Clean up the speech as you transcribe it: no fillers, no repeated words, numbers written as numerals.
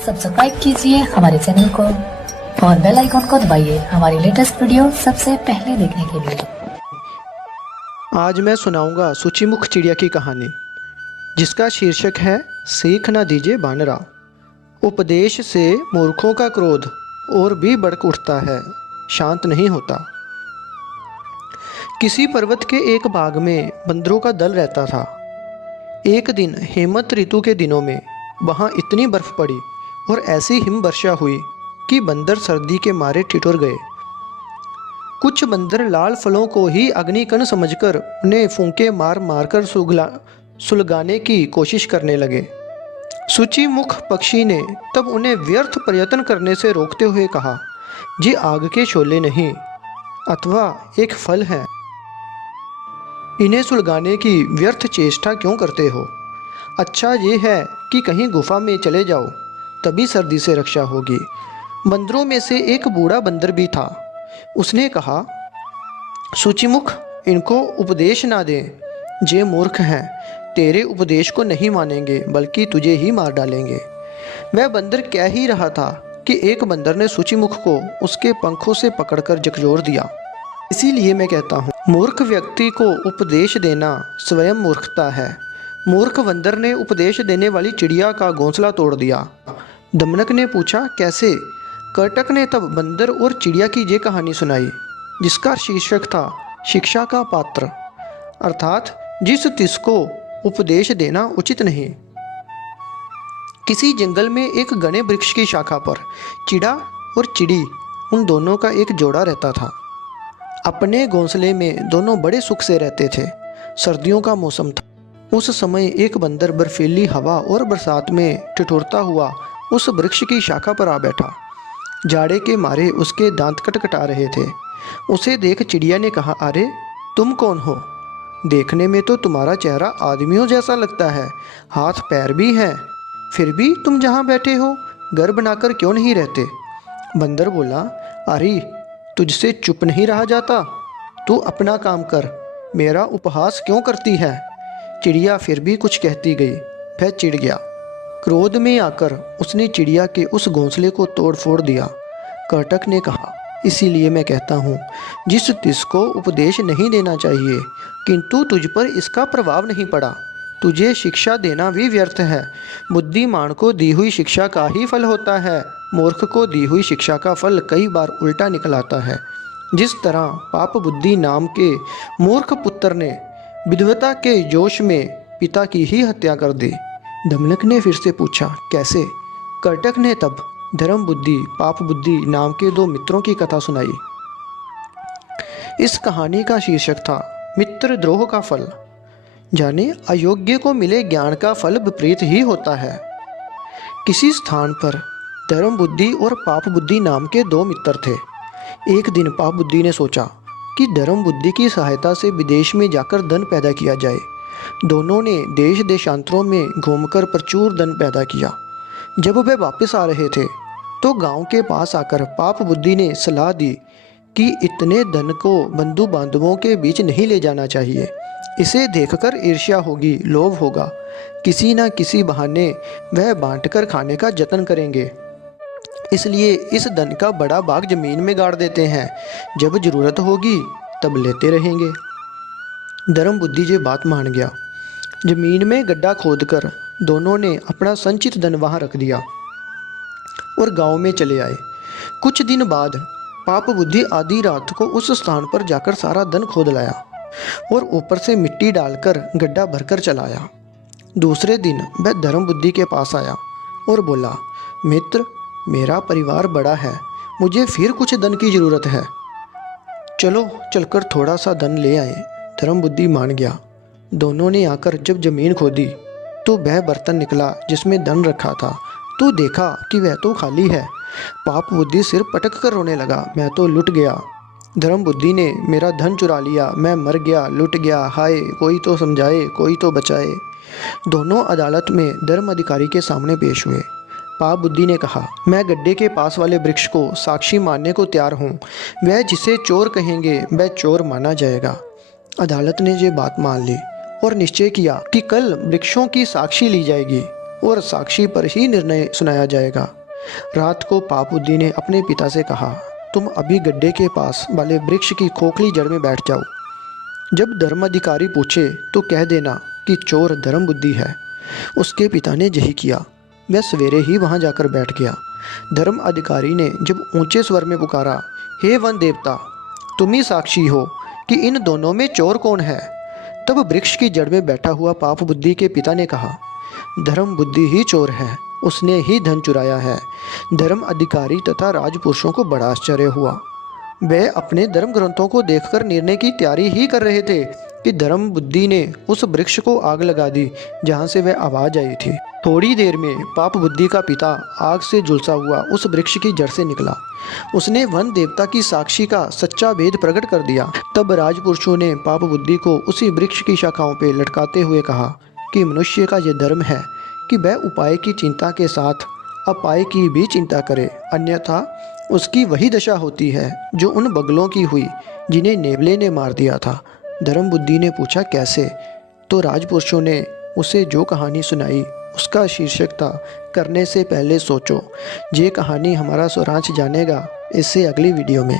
Subscribe कीजिए हमारे channel को और बेल आइकन को दबाइए हमारी लेटेस्ट वीडियो सबसे पहले देखने के लिए। आज मैं सुनाऊंगा सूचीमुख चिड़िया की कहानी, जिसका शीर्षक है सीख ना दीजिए बानरा। उपदेश से मूर्खों का क्रोध और भी बढ़ उठता है, शांत नहीं होता। किसी पर्वत के एक भाग में बंदरों का दल रहता था। एक दिन हेमंत ऋतु के दिनों में वहाँ इतनी बर्फ पड़ी और ऐसी हिम वर्षा हुई कि बंदर सर्दी के मारे ठिठुर गए। कुछ बंदर लाल फलों को ही अग्निकण समझकर उन्हें फूंके मार मारकर सुलगाने की कोशिश करने लगे। सूचीमुख पक्षी ने तब उन्हें व्यर्थ प्रयत्न करने से रोकते हुए कहा, ये आग के शोले नहीं अथवा एक फल है, इन्हें सुलगाने की व्यर्थ चेष्टा क्यों करते हो? अच्छा ये है कि कहीं गुफा में चले जाओ, तभी सर्दी से रक्षा होगी। बंदरों में से एक बूढ़ा बंदर भी था। उसने कहा, सूचीमुख, इनको उपदेश ना दें, ये मूर्ख हैं, तेरे उपदेश को नहीं मानेंगे बल्कि तुझे ही मार डालेंगे। वह बंदर कह ही रहा था कि एक बंदर ने सूचीमुख को उसके पंखों से पकड़कर झकझोर दिया। इसीलिए मैं कहता हूँ, मूर्ख व्यक्ति को उपदेश देना स्वयं मूर्खता है। मूर्ख बंदर ने उपदेश देने वाली चिड़िया का घोंसला तोड़ दिया। दमनक ने पूछा, कैसे? कर्टक ने तब बंदर और चिड़िया की ये कहानी सुनाई, जिसका शीर्षक था शिक्षा का पात्र, अर्थात जिस तिसको उपदेश देना उचित नहीं। किसी जंगल में एक घने वृक्ष की शाखा पर चिड़ा और चिड़ी, उन दोनों का एक जोड़ा रहता था। अपने घोंसले में दोनों बड़े सुख से रहते थे। सर्दियों का मौसम था। उस समय एक बंदर बर्फीली हवा और बरसात में ठिठुरता हुआ उस वृक्ष की शाखा पर आ बैठा। जाड़े के मारे उसके दांत कटकटा रहे थे। उसे देख चिड़िया ने कहा, अरे तुम कौन हो? देखने में तो तुम्हारा चेहरा आदमियों जैसा लगता है, हाथ पैर भी हैं, फिर भी तुम जहाँ बैठे हो घर बनाकर क्यों नहीं रहते? बंदर बोला, अरे तुझसे चुप नहीं रहा जाता, तू अपना काम कर, मेरा उपहास क्यों करती है? चिड़िया फिर भी कुछ कहती गई। वह चिढ़ गया। क्रोध में आकर उसने चिड़िया के उस घोंसले को तोड़ फोड़ दिया। कर्टक ने कहा, इसीलिए मैं कहता हूँ, जिस तिसको उपदेश नहीं देना चाहिए, किंतु तुझ पर इसका प्रभाव नहीं पड़ा, तुझे शिक्षा देना भी व्यर्थ है। बुद्धिमान को दी हुई शिक्षा का ही फल होता है, मूर्ख को दी हुई शिक्षा का फल कई बार उल्टा निकल आता है। जिस तरह पाप बुद्धि नाम के मूर्ख पुत्र ने विधवता के जोश में पिता की ही हत्या कर दी। दमनक ने फिर से पूछा, कैसे? कर्टक ने तब धर्म बुद्धि पाप बुद्धि नाम के दो मित्रों की कथा सुनाई। इस कहानी का शीर्षक था मित्र द्रोह का फल। जाने, अयोग्य को मिले ज्ञान का फल विपरीत ही होता है। किसी स्थान पर धर्म बुद्धि और पाप बुद्धि नाम के दो मित्र थे। एक दिन पाप बुद्धि ने सोचा कि धर्म बुद्धि की सहायता से विदेश में जाकर धन पैदा किया जाए। दोनों ने देश देशांतरों में घूमकर प्रचुर धन पैदा किया। जब वे वापस आ रहे थे तो गांव के पास आकर पाप बुद्धि ने सलाह दी कि इतने धन को बंधु बांधवों के बीच नहीं ले जाना चाहिए, इसे देखकर ईर्ष्या होगी, लोभ होगा, किसी न किसी बहाने वह बांटकर खाने का जतन करेंगे। इसलिए इस धन का बड़ा भाग जमीन में गाड़ देते हैं, जब जरूरत होगी तब लेते रहेंगे। धर्म बुद्धि ये बात मान गया। जमीन में गड्ढा खोदकर दोनों ने अपना संचित धन वहां रख दिया और गांव में चले आए। कुछ दिन बाद पाप बुद्धि आधी रात को उस स्थान पर जाकर सारा धन खोद लाया और ऊपर से मिट्टी डालकर गड्ढा भरकर चलाया। दूसरे दिन वह धर्म बुद्धि के पास आया और बोला, मित्र, मेरा परिवार बड़ा है, मुझे फिर कुछ धन की जरूरत है, चलो चलकर थोड़ा सा धन ले आए। धर्म बुद्धि मान गया। दोनों ने आकर जब जमीन खोदी तो वह बर्तन निकला जिसमें धन रखा था, तो देखा कि वह तो खाली है। पाप बुद्धि सिर पटक कर रोने लगा, मैं तो लुट गया। धर्म बुद्धि ने मेरा धन चुरा लिया, मैं मर गया, लुट गया, हाय कोई तो समझाए, कोई तो बचाए। दोनों अदालत में धर्म अधिकारी के सामने पेश हुए। पाप बुद्धि ने कहा, मैं गड्ढे के पास वाले वृक्ष को साक्षी मानने को तैयार हूँ, वह जिसे चोर कहेंगे वह चोर माना जाएगा। अदालत ने ये बात मान ली और निश्चय किया कि कल वृक्षों की साक्षी ली जाएगी। और साक्षी पर ही निर्णय सुनाया जाएगा। रात को पाप बुद्धि ने अपने पिता से कहा, तुम अभी गड्ढे के पास वाले वृक्ष की खोखली जड़ में बैठ जाओ। जब धर्म अधिकारी पूछे तो कह देना कि चोर धर्म बुद्धि है। उसके पिता ने यही किया। वह सवेरे ही वहां जाकर बैठ गया। धर्म अधिकारी ने जब ऊंचे स्वर में पुकारा, हे वन देवता, तुम ही साक्षी हो कि इन दोनों में चोर कौन है। तब वृक्ष की जड़ में बैठा हुआ पाप बुद्धि के पिता ने कहा, धर्म बुद्धि ही चोर है, उसने ही धन चुराया है। धर्म अधिकारी तथा राजपुरुषों को बड़ा आश्चर्य हुआ। वे अपने धर्म ग्रंथों को देखकर निर्णय की तैयारी ही कर रहे थे कि धर्म बुद्धि ने उस वृक्ष को आग लगा दी जहां से वह आवाज आई थी। थोड़ी देर में पाप बुद्धि का पिता आग से झुलसा हुआ उस वृक्ष की जड़ से निकला। उसने वन देवता की साक्षी का सच्चा भेद प्रकट कर दिया। तब राजपुरुषों ने पाप बुद्धि को उसी वृक्ष की शाखाओं पर लटकाते हुए कहा कि मनुष्य का यह धर्म है कि वह उपाय की चिंता के साथ अपाय की भी चिंता करे, अन्यथा उसकी वही दशा होती है जो उन बगलों की हुई जिन्हें नेवले ने मार दिया था। धर्म बुद्धि ने पूछा, कैसे? तो राजपुरुषों ने उसे जो कहानी सुनाई उसका शीर्षक था, करने से पहले सोचो। ये कहानी हमारा सारांश जानेगा इससे अगली वीडियो में।